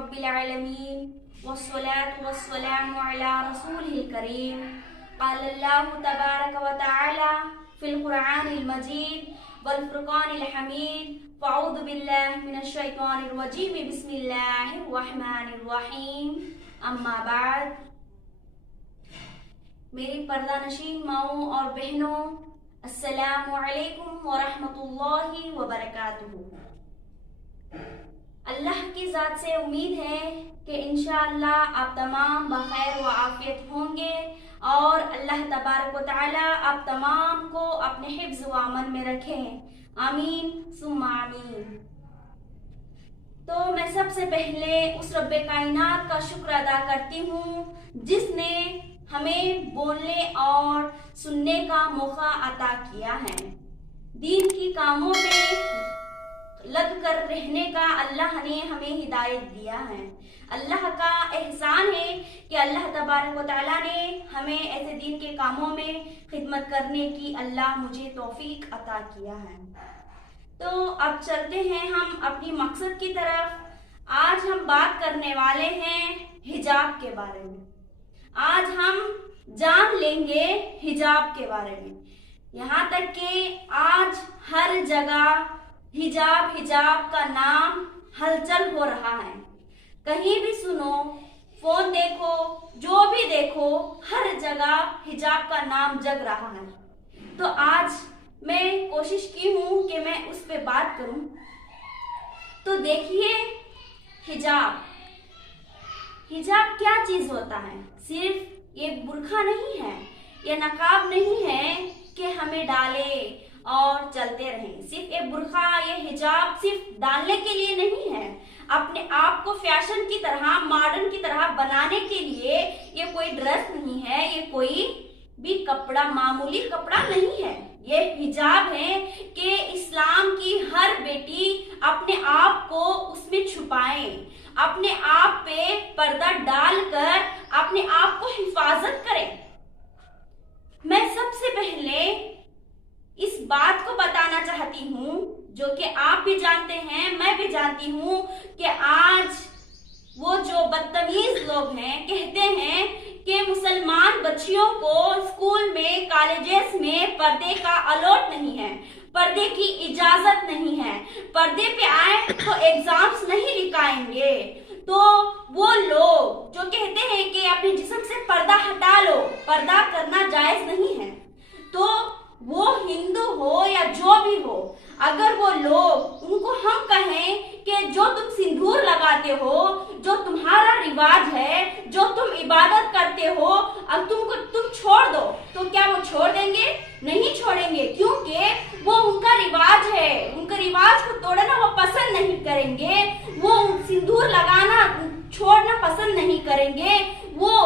रब्बिल आलमीन वस्सलातु वस्सलामु अला रसूलिल करीम क़ालल्लाहु तबारक व तआला फिल कुरआनिल मजीद वल फुरक़ानिल हमीद फ़अऊज़ु बिल्लाहि मिनश शैतानिर रजीम बिस्मिल्लाहिर रहमानिर रहीम अम्मा बाद। मेरी पर्दानशीन माओं और बहनों, अस्सलामु अलैकुम व रहमतुल्लाहि व बरकातुहू। अल्लाह की ज़ात से उम्मीद है कि इंशाअल्लाह आप तमाम बखैर व आफियत होंगे और अल्लाह तबारक व तआला आप तमाम को अपने हिफ्ज़ व अमन में रखें। आमीन सुम्मा आमीन। तो मैं सबसे पहले उस रब्बे कायनात का शुक्र अदा करती हूँ जिसने हमें बोलने और सुनने का मौका अता किया है। दीन की कामों में लग कर रहने का अल्लाह ने हमें हिदायत दिया है। अल्लाह का एहसान है कि अल्लाह तबारक व तआला ने हमें ऐसे दीन के कामों में खिदमत करने की अल्लाह मुझे तौफीक अता किया है। तो अब चलते हैं हम अपनी मकसद की तरफ। आज हम बात करने वाले हैं हिजाब के बारे में। आज हम जान लेंगे हिजाब के बारे में। यहाँ तक कि आज हर जगह हिजाब का नाम हलचल हो रहा है। कहीं भी सुनो, फोन देखो, जो भी देखो, हर जगह हिजाब का नाम जग रहा है। तो आज मैं कोशिश की हूँ कि मैं उस पे बात करूँ। तो देखिए, हिजाब क्या चीज होता है। सिर्फ ये बुर्खा नहीं है, ये नकाब नहीं है कि हमें डाले और चलते रहें। सिर्फ ये बुर्खा, ये हिजाब सिर्फ डालने के लिए नहीं है, अपने आप को फैशन की तरह, मॉडर्न की तरह बनाने के लिए ये कोई ड्रेस नहीं है, ये कोई भी कपड़ा, मामूली कपड़ा नहीं है। ये हिजाब है कि इस्लाम की हर बेटी अपने आप को उसमें छुपाए, अपने आप पे पर्दा डालकर अपने आप को हिफाजत करे। मैं सबसे पहले इस बात को बताना चाहती हूँ, जो कि आप भी जानते हैं, मैं भी जानती हूँ, कि आज वो जो बदतमीज लोग हैं कहते हैं कि मुसलमान बच्चियों को स्कूल में, कॉलेजेस में पर्दे का अलॉट नहीं है, पर्दे की इजाजत नहीं है, पर्दे पे आए तो एग्जाम्स नहीं लिखाएंगे। तो वो लोग जो कहते हैं कि अपने जिस्म से पर्दा हटा लो, पर्दा करना जायज नहीं है, तो वो हिंदू हो या जो भी हो, अगर वो लोग, उनको हम कहें कि जो तुम सिंदूर लगाते हो, जो तुम्हारा रिवाज है, जो तुम इबादत करते हो, अब तुम छोड़ दो, तो क्या वो छोड़ देंगे? नहीं छोड़ेंगे, क्योंकि वो उनका रिवाज है। उनके रिवाज को तोड़ना वो पसंद नहीं करेंगे, वो सिंदूर लगाना छोड़ना पसंद नहीं करेंगे। वो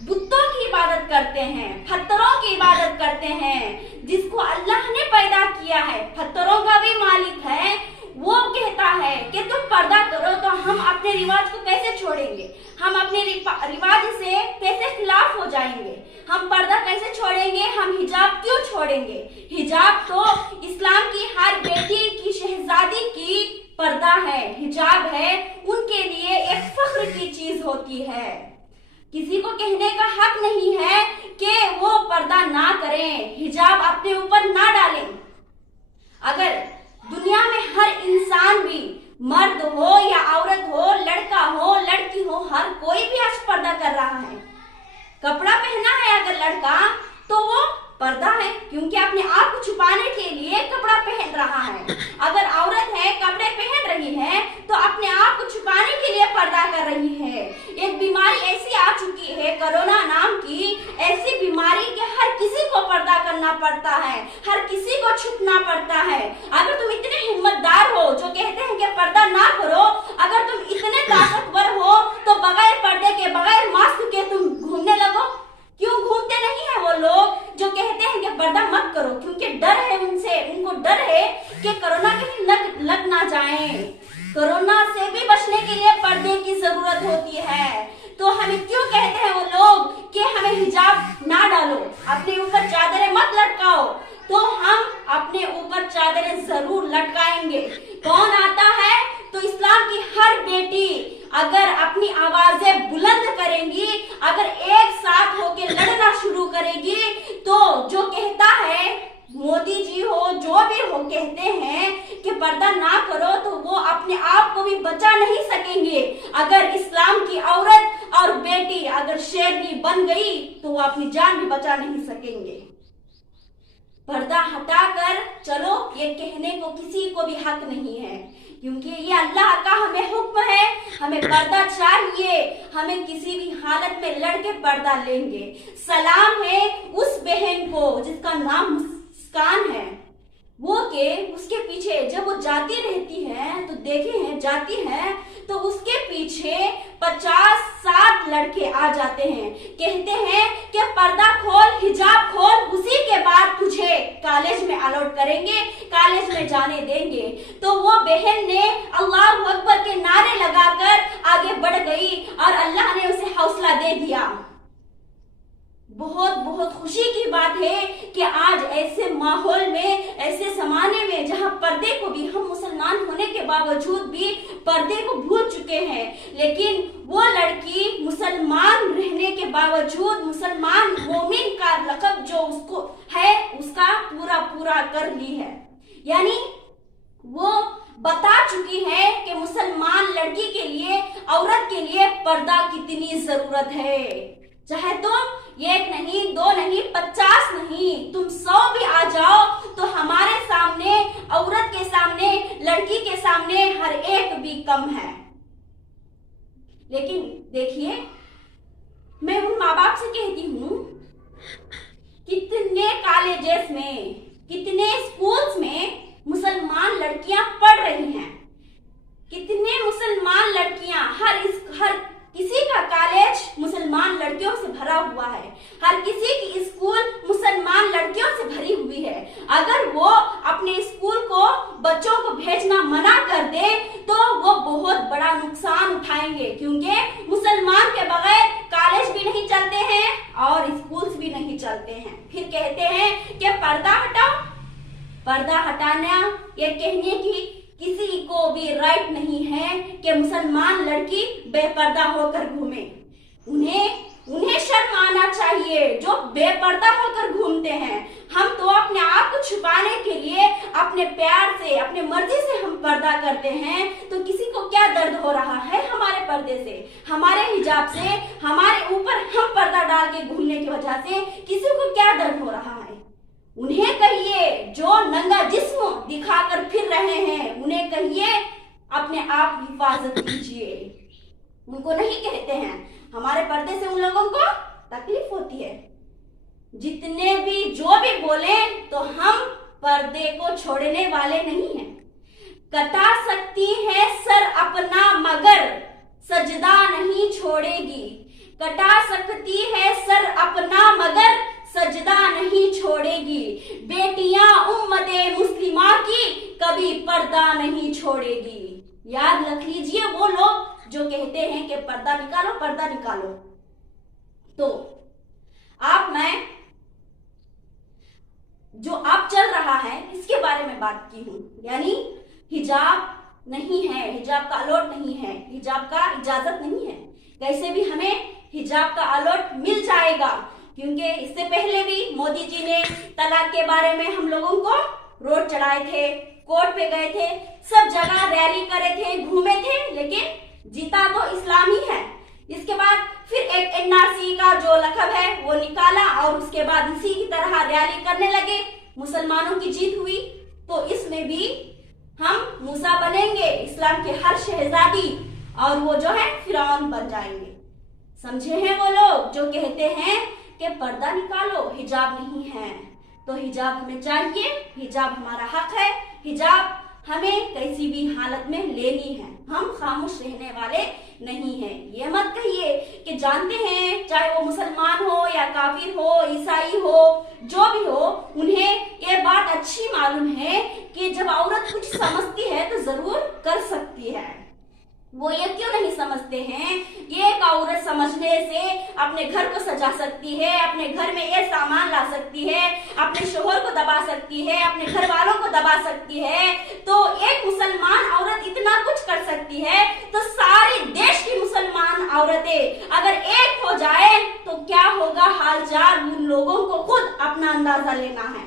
बुतों की इबादत करते हैं, पत्थरों की इबादत करते हैं, जिसको अल्लाह ने पैदा किया है, पत्थरों का भी मालिक है। वो कहता है कि तुम पर्दा करो, तो हम अपने रिवाज को कैसे छोड़ेंगे? हम अपने रिवाज से कैसे खिलाफ हो जाएंगे? हम पर्दा कैसे छोड़ेंगे? हम हिजाब क्यों छोड़ेंगे? हिजाब तो इस्लाम की हर बेटी की, शहजादी की पर्दा है, हिजाब है, उनके लिए एक फख्र की चीज होती है। किसी को कहने का हक नहीं है कि वो पर्दा ना करें, हिजाब अपने ऊपर ना डालें। अगर दुनिया में हर इंसान भी, मर्द हो या औरत हो, लड़का हो, लड़की हो, हर कोई भी आज पर्दा कर रहा है। कपड़ा पहना है अगर लड़का, तो वो पर्दा है, क्योंकि अपने आप को छुपाने के लिए कपड़ा पहन रहा है। अगर औरत है, कपड़े पहन रही है, तो अपने आप को छुपाने के लिए पर्दा कर रही है। एक बीमारी ऐसी आ चुकी है, कोरोना नाम की ऐसी बीमारी कि हर किसी को पर्दा करना पड़ता है, हर किसी को छुपना पड़ता है। अगर तुम इतने हिम्मतदार हो जो कहते हैं कि पर्दा ना करो, अगर तुम इतने ताकतवर हो, तो बगैर पर्दे के, बगैर मास्क के तुम घूमने लगो। क्यों घूमते नहीं है वो लोग जो कहते हैं कि पर्दा मत करो? क्योंकि डर है उनसे, उनको डर है कि कोरोना कहीं लग ना जाए। कोरोना से भी बचने के लिए पर्दे की जरूरत होती है। तो हमें क्यों कहते हैं वो लोग कि हमें हिजाब ना डालो, अपने ऊपर चादरें मत लटकाओ? तो हम अपने ऊपर चादरें जरूर लटकाएंगे। कौन आता है? तो इस्लाम की हर बेटी अगर अपनी आवाजें बुलंद करेंगी, अगर एक साथ होकर लड़ना शुरू करेगी, तो जो कहता है मोदी जी हो, जो भी हो, कहते हैं कि पर्दा ना करो, तो वो अपने आप को भी बचा नहीं सकेंगे। अगर इस्लाम की औरत और बेटी अगर शेरनी बन गई तो वो अपनी जान भी बचा नहीं सकेंगे। पर्दा हटाकर चलो, ये कहने को किसी को भी हक नहीं है, क्योंकि ये अल्लाह का हमें हुक्म है, हमें पर्दा चाहिए, हमें किसी भी हालत में लड़के पर्दा लेंगे। सलाम है उस बहन को जिसका नाम मुस्कान है, वो के उसके पीछे जब वो जाती रहती है तो देखे हैं, जाती है तो उसके पीछे 50-60 लड़के आ जाते हैं, कहते हैं कि पर्दा खोल, हिजाब खोल, उसी के बाद तुझे कॉलेज में अलॉट करेंगे, कॉलेज में जाने देंगे। तो वो बहन ने अल्लाह अकबर के नारे लगाकर आगे बढ़ गई और अल्लाह ने उसे हौसला दे दिया। बहुत बहुत खुशी की बात है कि आज ऐसे माहौल में, ऐसे जमाने में जहां पर्दे को भी, हम मुसलमान होने के बावजूद भी पर्दे को भूल चुके हैं, लेकिन वो लड़की मुसलमान रहने के बावजूद मुसलमान मोमिन का लक़ब जो उसको है उसका पूरा कर ली है। यानी वो बता चुकी है कि मुसलमान लड़की के लिए, औरत के लिए पर्दा कितनी जरूरत है। चाहे तुम 1 नहीं, 2 नहीं, 50 नहीं, तुम 100 भी आ जाओ तो हमारे सामने, औरत के सामने, लड़की के सामने हर एक भी कम है। लेकिन देखिए, मैं उन माँ बाप से कहती हूँ, कितने कॉलेजेस में, कितने स्कूल्स में मुसलमान लड़कियां पढ़ रही हैं, कितने मुसलमान लड़कियां, हर किसी का कॉलेज मुसलमान लड़कियों से भरा हुआ है, हर किसी की स्कूल मुसलमान लड़कियों से भरी हुई है। अगर वो अपने स्कूल को, बच्चों को भेजना मना कर दे तो वो बहुत बड़ा नुकसान उठाएंगे, क्योंकि मुसलमान के बगैर कॉलेज भी नहीं चलते हैं और स्कूल्स भी नहीं चलते हैं। फिर कहते हैं कि पर्दा हटाओ। पर्दा हटाना ये कहने की किसी को भी राइट नहीं है कि मुसलमान लड़की बेपर्दा होकर घूमे। उन्हें शर्म आना चाहिए जो बेपर्दा होकर घूमते हैं। हम तो अपने आप को छुपाने के लिए अपने प्यार से, अपने मर्जी से हम पर्दा करते हैं, तो किसी को क्या दर्द हो रहा है हमारे पर्दे से, हमारे हिजाब से, हमारे ऊपर हम पर्दा डाल के घूमने की वजह से किसी को क्या दर्द हो रहा है। उन्हें कहिए जो नंगा जिस्म दिखाकर फिर रहे हैं, उन्हें कहिए अपने आप की हिफाजत कीजिए। उनको नहीं कहते हैं, हमारे पर्दे से उन लोगों को तकलीफ होती है। जितने भी जो भी बोले तो हम पर्दे को छोड़ने वाले नहीं हैं। कटा सकती है सर अपना मगर सजदा नहीं छोड़ेगी। कटा सकती है सर अपना मगर सजदा नहीं छोड़ेगी। बेटियां उम्मते मुस्लिमा की कभी पर्दा नहीं छोड़ेगी। याद रख लीजिए वो लोग जो कहते हैं कि पर्दा निकालो, पर्दा निकालो। तो मैं जो आप चल रहा है इसके बारे में बात की हूं, यानी हिजाब नहीं है, हिजाब का अलॉट नहीं है, हिजाब का इजाजत नहीं है। कैसे भी हमें हिजाब का अलॉट मिल जाएगा, क्योंकि इससे पहले भी मोदी जी ने तलाक के बारे में हम लोगों को रोड चढ़ाए थे, कोर्ट पे गए थे, सब जगह रैली करे थे, घूमे थे, लेकिन जीता तो इस्लाम ही है। इसके बाद फिर एक एनआरसी का जो लक़ब है वो निकाला और उसके बाद इसी की तरह रैली करने लगे, मुसलमानों की जीत हुई। तो इसमें भी हम मूसा बनेंगे, इस्लाम के हर शहजादी, और वो जो है फिरौन बन जाएंगे। समझे हैं वो लोग जो कहते हैं कि पर्दा निकालो, हिजाब नहीं है। तो हिजाब हमें चाहिए, हिजाब हमारा हक है, हिजाब हमें किसी भी हालत में लेनी है। हम खामोश रहने वाले नहीं हैं। ये मत कहिए कि जानते हैं, चाहे वो मुसलमान हो या काफिर हो, ईसाई हो, जो भी हो, उन्हें ये बात अच्छी मालूम है कि जब औरत कुछ समझती है तो जरूर कर सकती है। वो ये क्यों नहीं समझते हैं ये एक औरत समझने से अपने घर को सजा सकती है, अपने घर में ये सामान ला सकती है, अपने शोहर को दबा सकती है, अपने घर वालों को दबा सकती है। तो एक मुसलमान औरत इतना कुछ कर सकती है, तो सारे देश की मुसलमान औरतें अगर एक हो जाए तो क्या होगा हालचाल, उन लोगों को खुद अपना अंदाजा लेना है।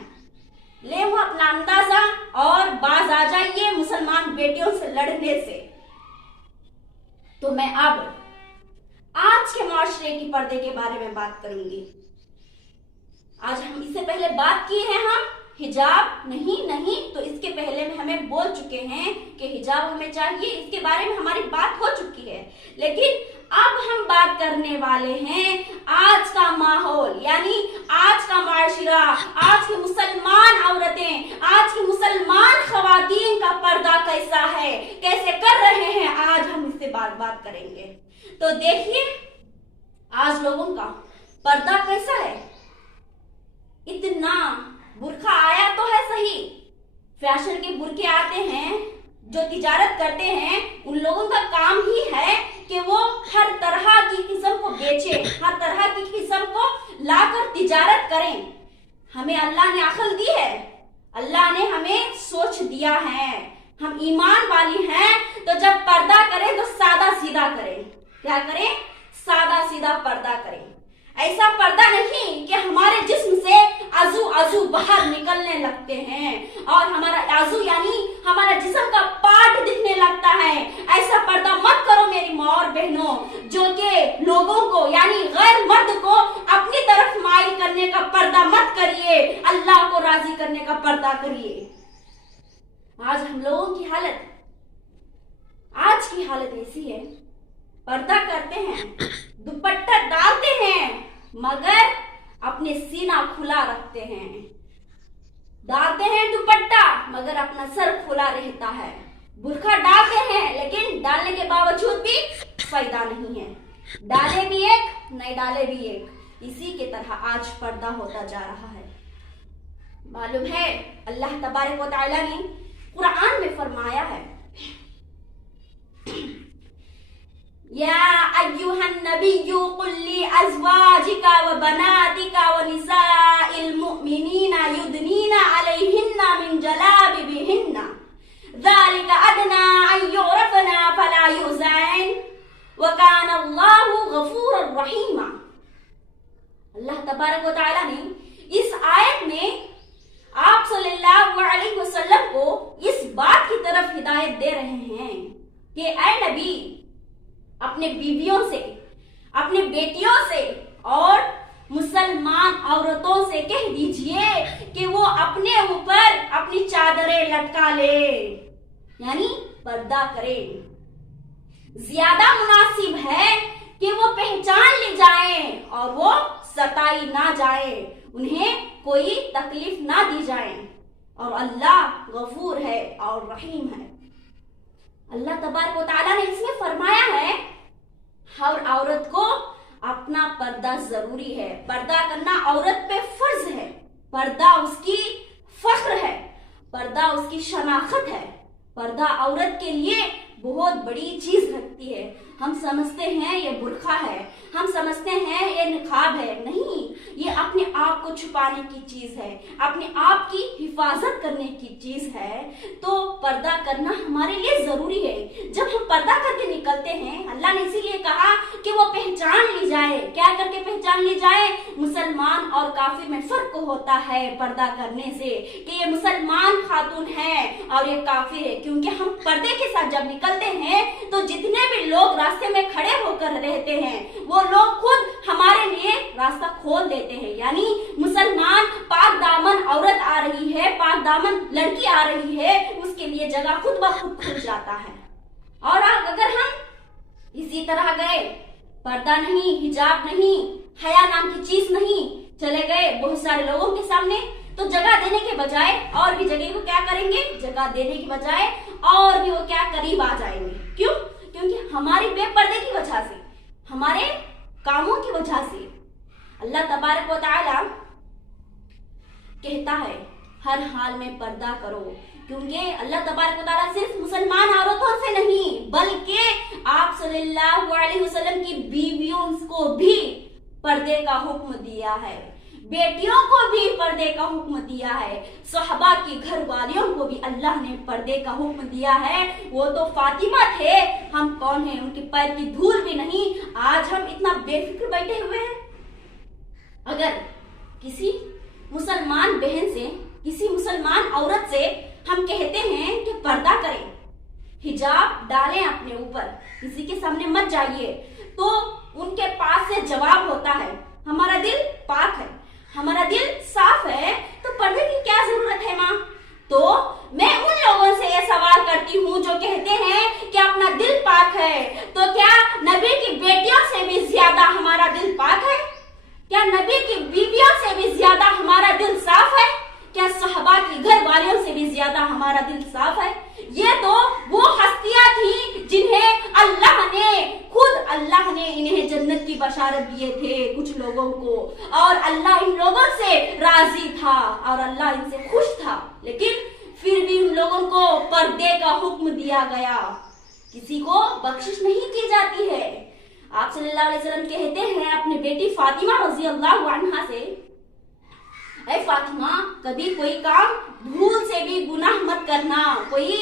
ले वो अपना अंदाजा और बाज आ जाइए मुसलमान बेटियों से लड़ने से। तो मैं अब आज के माशरे की पर्दे के बारे में बात करूंगी। आज हम इससे पहले बात की है हम हिजाब नहीं, तो इसके पहले में हमें बोल चुके हैं कि हिजाब हमें चाहिए, इसके बारे में हमारी बात हो चुकी है। लेकिन अब हम बात करने वाले हैं आज का माहौल, यानी आज का माशरा, आज की मुसलमान औरतें, आज की मुसलमान खवातीन का पर्दा कैसा है, कैसे कर रहे हैं, आज हम इससे बात करेंगे। तो देखिए आज लोगों का पर्दा कैसा है। इतना बुर्का आया तो है सही, फैशन के बुर्के आते हैं, जो तिजारत करते हैं उन लोगों का काम ही है कि वो हर तरह की किस्म को बेचे, हर तरह की किस्म को लाकर तिजारत करें। हमें अल्लाह ने अक्ल दी है, अल्लाह ने हमें सोच दिया है, हम ईमान वाली हैं, तो जब पर्दा करें तो सादा सीधा करें। क्या करें? सादा सीधा पर्दा करें। ऐसा पर्दा नहीं कि हमारे जिस्म से आजू बाहर निकलने लगते हैं और हमारा आजू यानी हमारा जिस्म का पार्ट दिखने लगता है। ऐसा पर्दा मत करो मेरी माँ और बहनों, जो कि लोगों को यानी गैर मर्द को अपनी तरफ माइल करने का पर्दा मत करिए, अल्लाह को राजी करने का पर्दा करिए। आज हम लोगों की हालत, आज की हालत ऐसी है, पर्दा करते हैं, दुपट्टा डालते हैं, मगर अपने सीना खुला रखते हैं। डालते हैं दुपट्टा मगर अपना सर खुला रहता है। बुर्का डालते हैं लेकिन डालने के बावजूद भी फायदा नहीं है, डाले भी एक, नहीं डाले भी एक। इसी के तरह आज पर्दा होता जा रहा है। मालूम है अल्लाह तबारक व तआला ने कुरान में फरमाया है, या अय्युहन नबिय्यु कुल ली अज़वाजिका व बनातिका व निसाइल मुमिनीना युदनीना अलैहिन्ना मिन जलाबिबिहिन्ना ज़ालिका अदना अन युरफना फला युज़ैन व काना अल्लाहु गफूरर रहीमा। अल्लाह तबारक व तआला ने इस आयत में आप सल्लल्लाहु अलैहि वसल्लम को इस बात की तरफ हिदायत दे रहे हैं कि ऐ नबी, अपने बीवियों से, अपने बेटियों से और मुसलमान औरतों से कह दीजिए कि वो अपने ऊपर अपनी चादरें लटका ले, यानी पर्दा करें। ज्यादा मुनासिब है कि वो पहचान ली जाए और वो सताई ना जाए, उन्हें कोई तकलीफ ना दी जाए। और अल्लाह गफूर है और रहीम है। अल्लाह तबारक व तआला ने इसमें फरमाया है हर औरत को अपना पर्दा जरूरी है, पर्दा करना औरत पे फर्ज है, पर्दा उसकी फख्र है, पर्दा उसकी शनाख्त है, पर्दा औरत के लिए बहुत बड़ी चीज रखती है। हम समझते हैं ये बुर्का है, हम समझते हैं ये निकाब है, नहीं, ये अपने आप को छुपाने की चीज है, अपने आप की हिफाजत करने की चीज है। तो पर्दा करना हमारे लिए जरूरी है। जब हम पर्दा करके निकलते हैं, अल्लाह ने इसीलिए कहा कि वो पहचान ली जाए। क्या करके पहचान ली जाए? मुसलमान और काफिर में फर्क होता है पर्दा करने से, कि ये मुसलमान खातून है और ये काफिर है। क्योंकि हम पर्दे के साथ जब निकलते हैं तो जितने भी लोग रास्ते में खड़े होकर रहते हैं वो लोग खुद हमारे लिए रास्ता खोल देते हैं। यानी मुसलमान पाक दामन औरत आ रही है, पाक दामन लड़की आ रही है, उसके लिए जगह खुद ब खुद खुल जाता है। और अगर हम इसी तरह गए, पर्दा नहीं, हिजाब नहीं, हया नाम की चीज नहीं, चले गए बहुत सारे लोगों के सामने, तो जगह देने के बजाय और भी जगह को क्या करेंगे, जगह देने की बजाय और भी वो क्या करीब आ जाएंगे। क्यों? क्योंकि हमारी बेपर्दे की वजह से, हमारे कामों की वजह से। अल्लाह तबारक व तआला कहता है हर हाल में पर्दा करो, क्योंकि अल्लाह तबारक व तआला सिर्फ मुसलमान औरतों से नहीं बल्कि आप सल्लल्लाहु अलैहि वसल्लम की बीवियों को भी पर्दे का हुक्म दिया है, बेटियों को भी पर्दे का हुक्म दिया है, सहाबा की घर वालियों को भी अल्लाह ने पर्दे का हुक्म दिया है। वो तो फातिमा थे, हम कौन हैं, उनके पैर की धूल भी नहीं। आज हम इतना बेफिक्र बैठे हुए हैं। अगर किसी मुसलमान बहन से, किसी मुसलमान औरत से हम कहते हैं कि पर्दा करें, हिजाब डालें अपने ऊपर, किसी के सामने मत जाइए, तो उनके पास से जवाब होता है हमारा दिल पाक है, हमारा दिल साफ है, तो पर्दे की क्या जरूरत है माँ। तो मैं उन लोगों से ये सवाल करती हूँ जो कहते हैं कि अपना दिल पाक है, तो क्या नबी की बेटियों से भी ज्यादा हमारा दिल पाक है? क्या नबी की बीवियों से भी ज्यादा हमारा दिल साफ है? क्या सहाबा की घर वालियों से भी ज्यादा हमारा दिल साफ है? ये तो वो हस्तियां थी जिन्हें अल्लाह ने इन्हें जन्नत की बशारत दिए थे कुछ लोगों को, और अल्लाह इन लोगों से राजी था और अल्लाह इनसे खुश था, लेकिन फिर भी उन लोगों को पर्दे का हुक्म दिया गया। किसी को बख्शिश नहीं की जाती है। आप सल्लल्लाहु अलैहि वसल्लम कहते हैं अपनी बेटी फातिमा रजी अल्लाह अन्हा से, ऐ फातिमा, कभी कोई काम भूल से भी गुनाह मत करना, कोई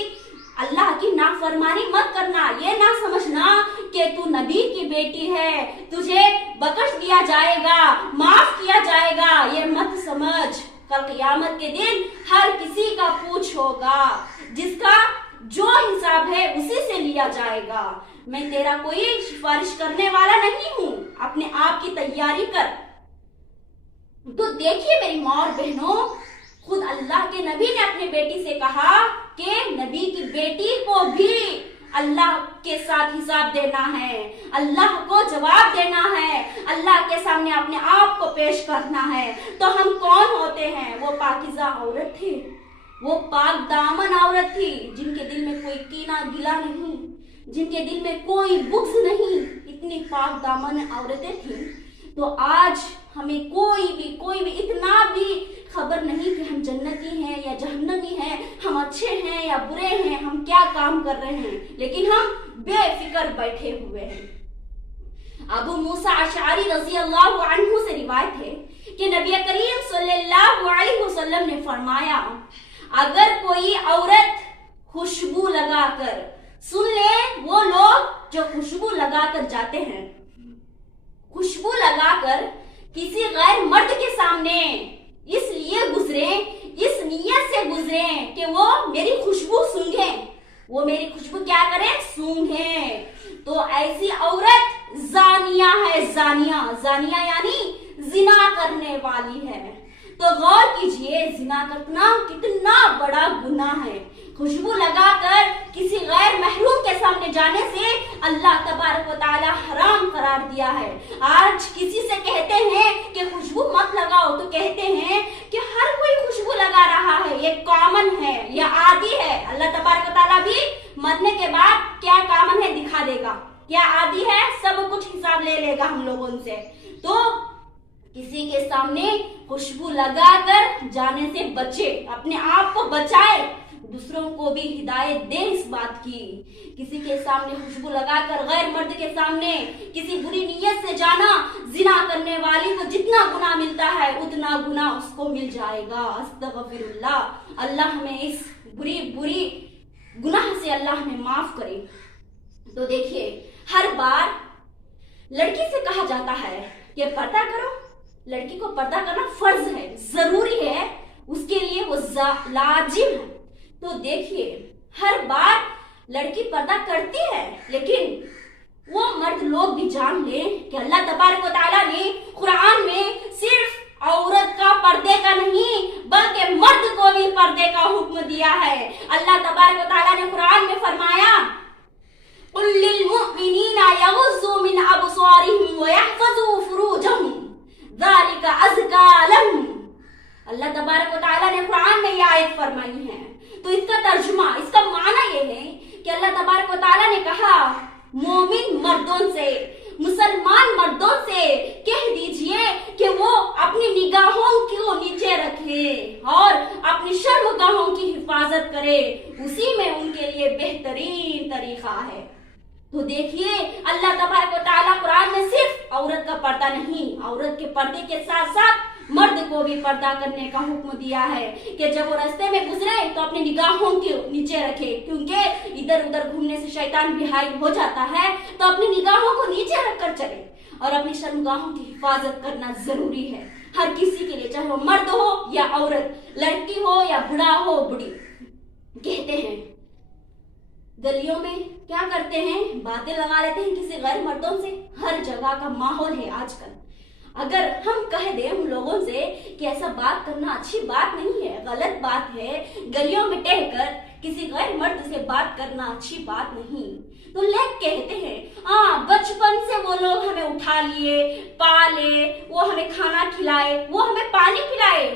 अल्लाह की नाफरमानी मत करना। ये ना समझना कि तू नबी की बेटी है, तुझे बख्श दिया जाएगा, माफ किया जाएगा, ये मत समझ। कल क़यामत के दिन हर किसी का पूछ होगा, जिसका जो हिसाब है उसी से लिया जाएगा। मैं तेरा कोई सिफारिश करने वाला नहीं हूँ, अपने आप की तैयारी कर। तो देखिए मेरी माँ और बहनों, खुद अल्लाह के नबी ने अपनी बेटी से कहा कि नबी की बेटी को भी अल्लाह के साथ हिसाब देना है, अल्लाह को जवाब देना है, अल्लाह के सामने अपने आप को पेश करना है। तो हम कौन होते हैं? वो पाकीज़ा औरत थी, वो पाक दामन औरत थी, जिनके दिल में कोई कीना गिला नहीं, जिनके दिल में कोई बुग़्ज़ नहीं, इतनी पाक दामन औरतें थी। तो आज हमें कोई भी इतना भी खबर नहीं कि हम जन्नती हैं या जहन्नमी हैं, हम अच्छे हैं या बुरे हैं, हम क्या काम कर रहे हैं, लेकिन हम बेफिक्र बैठे हुए हैं। अबू मूसा अशअरी रज़ी अल्लाहु अन्हु से रिवायत है कि नबी करीम सल्लल्लाहु अलैहि वसल्लम ने फरमाया, अगर कोई औरत खुशबू लगाकर, सुन ले वो लोग जो खुशबू लगाकर जाते हैं, खुशबू लगाकर किसी गैर मर्द के सामने इसलिए गुजरे, इस नियत से गुजरे कि वो मेरी खुशबू सूंघे, वो मेरी खुशबू क्या करे, सूंघे, तो ऐसी औरत जानिया है। जानिया यानी जिना करने वाली है। तो गौर कीजिए, जिना करना कितना बड़ा गुनाह है। खुशबू लगाकर किसी गैर महरूम के सामने जाने से अल्लाह तबारक व तआला हराम करार दिया है। आज किसी से कहते हैं कि खुशबू मत लगाओ, तो कहते हैं कि हर कोई खुशबू लगा रहा है, ये कॉमन है, ये आदि है। अल्लाह तबारक व तआला भी मरने के बाद क्या कॉमन है दिखा देगा, क्या आदि है, सब कुछ हिसाब ले लेगा हम लोगों से। तो किसी के सामने खुशबू लगाकर जाने से बचे, अपने आप को बचाए, दूसरों को भी हिदायत दे इस बात की। किसी के सामने खुशबू लगाकर गैर मर्द के सामने किसी बुरी नीयत से जाना, जिना करने वाली को जितना गुनाह मिलता है उतना गुनाह उसको मिल जाएगा। अस्तगफिरुल्लाह। अल्लाह हमें इस बुरी गुनाह से अल्लाह हमें माफ करे। तो देखिए, हर बार लड़की से कहा जाता है कि पर्दा करो, लड़की को पर्दा करना फर्ज है, जरूरी है, उसके लिए वो लाजिम है। तो देखिए, हर बार लड़की पर्दा करती है, लेकिन वो मर्द लोग भी जान लें कि अल्लाह तबारक व तआला ने कुरान में सिर्फ औरत का पर्दे का नहीं बल्कि मर्द को भी पर्दे का हुक्म दिया है। अल्लाह तबारक व तआला ने कुरान में फरमाया, कुल लिल मुमिनीना यगुज़्ज़ू मिन अबसारिहिम व यहफ़ज़ू फुरूजहुम ज़ालिका अज़का लहुम। अल्लाह तबारक व तआला ने कुरान में ये आयत फरमाई है। तो इसका तर्जुमा, इसका माना ये है कि अल्लाह तबारक व तआला ने कहा मोमिन मर्दों से, मुसलमान मर्दों से कह दीजिए कि वो अपनी निगाहों को नीचे रखे और अपनी शर्मगाहों की हिफाजत हिफाजत करे, उसी में उनके लिए बेहतरीन तरीका है। तो देखिए अल्लाह तबारक व तआला कुरान में सिर्फ औरत का पर्दा नहीं, औरत के पर्दे के साथ साथ मर्द को भी पर्दा करने का हुक्म दिया है कि जब वो रास्ते में गुजरे तो अपनी निगाहों के नीचे रखे, क्योंकि इधर उधर घूमने से शैतान भी हाइल हो जाता है। तो अपनी निगाहों को नीचे रखकर चले और अपनी शर्मगाहों की हिफाजत करना जरूरी है हर किसी के लिए, चाहे वो मर्द हो या औरत, लड़की हो या बूढ़ा हो बूढ़ी। कहते हैं गलियों में क्या करते हैं, बातें लगा लेते हैं किसी गैर मर्दों से। हर जगह का माहौल है आजकल। अगर हम कह दें उन लोगों से कि ऐसा बात करना अच्छी बात नहीं है, गलत बात है, गलियों में टहकर किसी गैर मर्द से बात करना अच्छी बात नहीं, तो लोग कहते हैं हाँ बचपन से वो लोग हमें उठा लिए, पाले, वो हमें खाना खिलाए, वो हमें पानी पिलाए,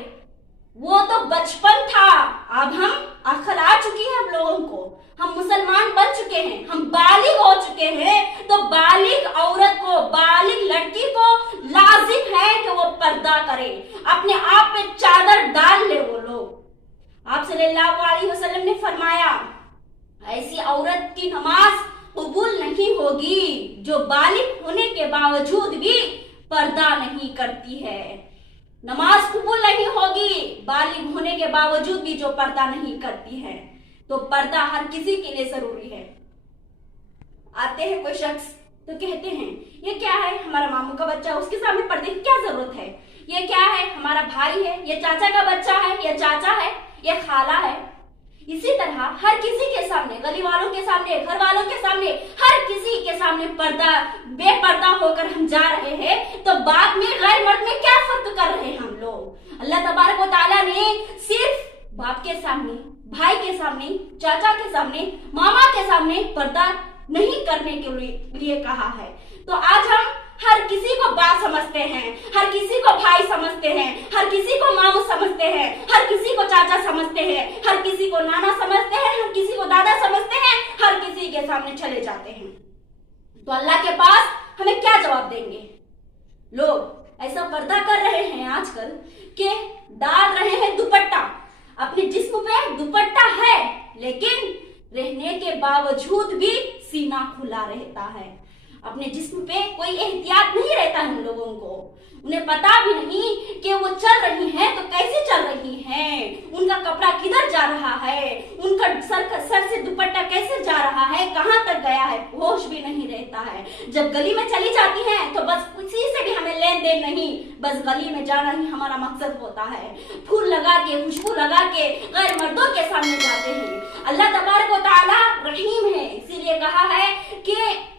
वो तो बचपन था। अब हम अक्ल आ चुकी है, हम लोगों को, हम मुसलमान बन चुके हैं, हम बालिग हो चुके हैं। तो बालिग औरत को, बालिग लड़की को लाजिम है कि वो पर्दा करे, अपने आप पे चादर डाल ले। वो लोग, आप सल्लल्लाहु अलैहि वसल्लम ने फरमाया ऐसी औरत की नमाज कबूल नहीं होगी जो बालिग होने के बावजूद भी पर्दा नहीं करती है। नमाज कबूल नहीं होगी बालिग होने के बावजूद भी जो पर्दा नहीं करती है। तो पर्दा हर किसी के लिए जरूरी है। आते हैं कोई शख्स तो कहते हैं ये क्या है, हमारा मामू का बच्चा, उसके सामने पर्दे की क्या जरूरत है, ये क्या है, हमारा भाई है, ये चाचा का बच्चा है, ये चाचा है, ये खाला है। इसी तरह हर किसी के सामने, गली वालों के सामने, घर वालों के सामने, हर किसी के सामने पर्दा, बेपर्दा होकर हम जा रहे हैं। तो बाद में गैर मर्द में क्या फर्क कर रहे हैं हम लोग। अल्लाह तबारक व तआला ने सिर्फ बाप के सामने, भाई के सामने, चाचा के सामने, मामा के सामने पर्दा नहीं करने के लिए कहा है। तो आज हम हर किसी को बाप समझते हैं, हर किसी को भाई समझते हैं, हर किसी को मामू समझते हैं, हर किसी को चाचा समझते हैं, हर किसी को नाना समझते हैं, हर किसी को दादा समझते हैं, हर किसी के सामने चले जाते हैं। तो अल्लाह के पास हमें क्या जवाब देंगे। लोग ऐसा पर्दा कर रहे हैं आजकल कि डाल रहे हैं दुपट्टा, अपने जिस्म पे दुपट्टा है, लेकिन रहने के बावजूद भी सीना खुला रहता है। अपने जिस्म पे कोई एहतियात नहीं रहता है उन लोगों को। उन्हें पता भी नहीं कि वो चल रही हैं तो कैसे चल रही हैं, उनका कपड़ा किधर जा रहा है, उनका सर से दुपट्टा कैसे जा रहा है, कहां तक गया है, होश भी नहीं रहता है। जब गली में चली जाती हैं तो बस किसी से भी हमें लेन देन नहीं, बस गली में जाना ही हमारा मकसद होता है। फूल लगा के, खुशबू लगा के गैर मर्दों के सामने जाते हैं। अल्लाह तबारक व तआला रहीम है, इसीलिए कहा है कि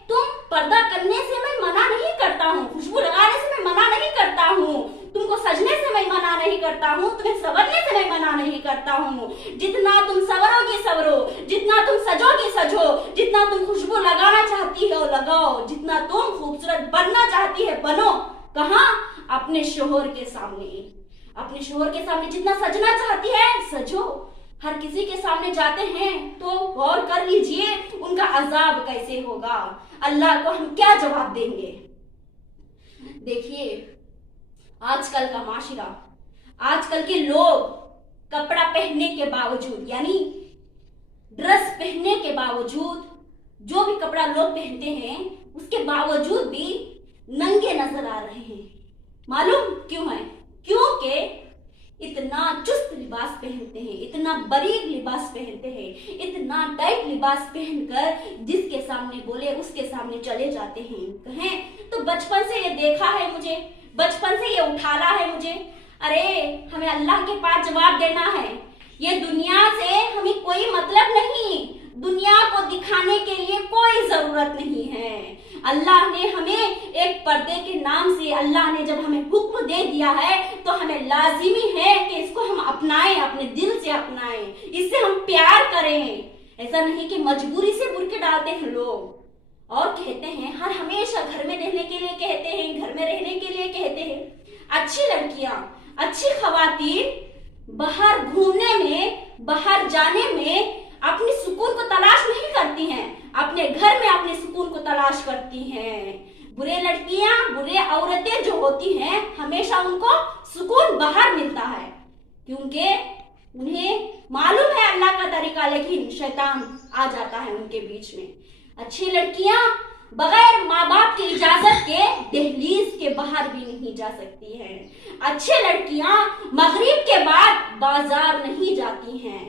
तुम पर्दा करने से मैं मना नहीं करता हूँ, खुशबू लगाने से मैं मना नहीं करता हूँ, तुमको सजने से मैं मना नहीं करता हूँ, तुम्हें संवरने से मैं मना नहीं करता हूँ। जितना तुम संवरोगी संवरो, जितना तुम सजोगी सजो, जितना तुम खुशबू लगाना चाहती हो लगाओ, जितना तुम खूबसूरत बनना चाहती है बनो। कहाँ? अपने शोहर के सामने, अपने शोहर के सामने जितना सजना चाहती है सजो। हर किसी के सामने जाते हैं तो गौर कर लीजिए उनका अजाब कैसे होगा, अल्लाह को हम क्या जवाब देंगे। देखिए आजकल का माशरा, आजकल के लोग कपड़ा पहनने के बावजूद, यानी ड्रेस पहनने के बावजूद, जो भी कपड़ा लोग पहनते हैं उसके बावजूद भी नंगे नजर आ रहे हैं। मालूम क्यों है? क्योंकि इतना चुस्त लिबास पहनते हैं, इतना बरीक लिबास पहनते हैं, इतना टाइट लिबास पहनकर जिसके सामने बोले उसके सामने चले जाते हैं। कहें तो बचपन से ये देखा है मुझे, बचपन से ये उठाला है मुझे। अरे हमें अल्लाह के पास जवाब देना है। ये दुनिया से हमें कोई मतलब नहीं, दुनिया को दिखाने के लिए कोई जरूरत नहीं है। अल्लाह ने हमें एक पर्दे के नाम से, अल्लाह ने जब हमें हुक्म दे दिया है तो हमें लाजिमी है कि इसको हम अपनाएं, अपने दिल से अपनाएं, इससे हम प्यार करें। ऐसा नहीं कि मजबूरी से बुर्के डालते हैं लोग और कहते हैं, हर हमेशा घर में रहने के लिए कहते हैं, घर में रहने के लिए कहते हैं। अच्छी लड़कियां, अच्छी खवातीन बाहर घूमने में, बाहर जाने में अपनी सुकून को तलाश नहीं करती हैं, अपने घर में अपने सुकून को तलाश करती हैं। बुरे लड़कियां, बुरे औरतें जो होती हैं हमेशा उनको सुकून बाहर मिलता है, क्योंकि उन्हें मालूम है अल्लाह का तरीका, लेकिन शैतान आ जाता है उनके बीच में। अच्छी लड़कियां बगैर माँ बाप की इजाजत के दहलीज के बाहर भी नहीं जा सकती हैं। अच्छी लड़कियां मगरिब के बाद बाजार नहीं जाती हैं।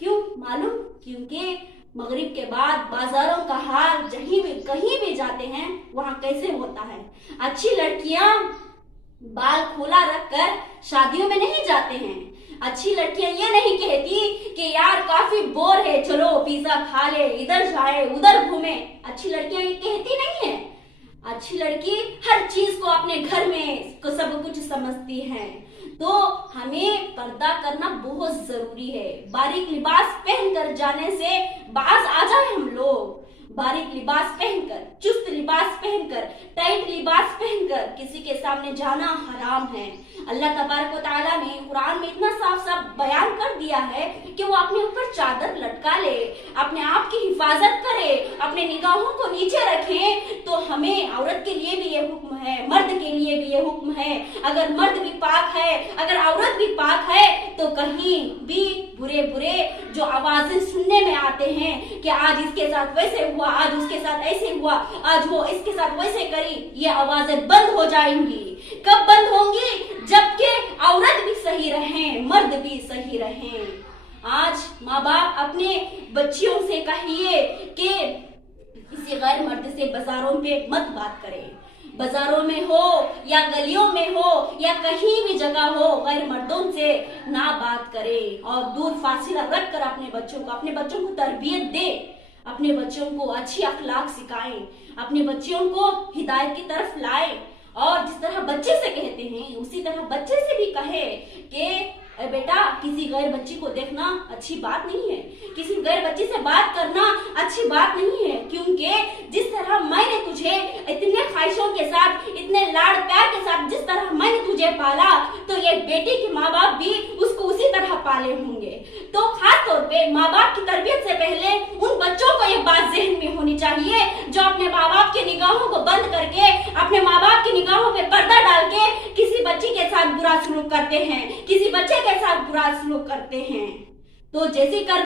क्यों मालूम? क्योंकि मगरिब के बाद बाजारों का हाल कहीं भी जाते हैं वहां कैसे होता है। अच्छी लड़कियां बाल खोला रखकर शादियों में नहीं जाते हैं। अच्छी लड़कियां ये नहीं कहती कि यार काफी बोर है, चलो पिज्जा खा ले, इधर जाए उधर घूमे। अच्छी लड़कियां ये कहती नहीं है। अच्छी लड़की हर चीज को अपने घर में सब कुछ समझती है। तो हमें पर्दा करना बहुत जरूरी है। बारीक लिबास पहनकर जाने से बाज आ जाए हम लोग। बारीक लिबास पहनकर, चुस्त लिबास पहनकर, टाइट लिबास पहनकर किसी के सामने जाना हराम है। अल्लाह तबारक व तआला ने कुरान में इतना साफ साफ बयान कर दिया है कि वो अपने ऊपर चादर लटका ले, अपने आप की हिफाजत करे, अपने निगाहों को नीचे रखे। तो हमें औरत के लिए भी ये हुक्म है, मर्द के लिए भी ये हुक्म है। अगर मर्द भी पाक है, अगर औरत भी पाक है, तो कहीं भी बुरे बुरे जो आवाजें सुनने में आते हैं कि आज इसके साथ वैसे हुआ, आज उसके साथ ऐसे हुआ, आज वो इसके साथ वैसे करी, ये आवाजें बंद हो जाएंगी। कब बंद होंगी? जबकि औरत भी सही रहे, मर्द भी सही रहे। आज माँ बाप अपने बच्चियों से कहिए कि किसी गैर मर्द से बाजारों पे मत बात करें। बाजारों में हो या गलियों में हो या कहीं भी जगह हो, गैर मर्दों से ना बात करें और दूर फासिला रखकर अपने बच्चों को तरबियत दे, अपने बच्चों को अच्छी अखलाक सिखाएं, अपने बच्चों को हिदायत की तरफ लाए। और जिस तरह बच्चे से कहते हैं उसी तरह बच्चे से भी कहे कि बेटा किसी गैर बच्ची को देखना अच्छी बात नहीं है, किसी गैर बच्ची से बात करना अच्छी बात नहीं है। क्योंकि जिस तरह मैंने तुझे इतने ख्वाहिशों के साथ, इतने लाड़ प्यार के साथ जिस तरह मैंने तुझे पाला, तो ये बेटी के माँ बाप भी उसको उसी तरह पाले होंगे। तो खास तौर पे माँ बाप की तरबियत से पहले उन बच्चों को ये बात जहन में होनी चाहिए जो अपने माँ बाप की निगाहों को बंद करके, अपने माँ बाप की निगाहों पे पर्दा डाल के किसी बच्ची के साथ बुरा सलूक करते हैं, किसी बच्चे के साथ बुरा सलूक करते हैं। तो जैसे कर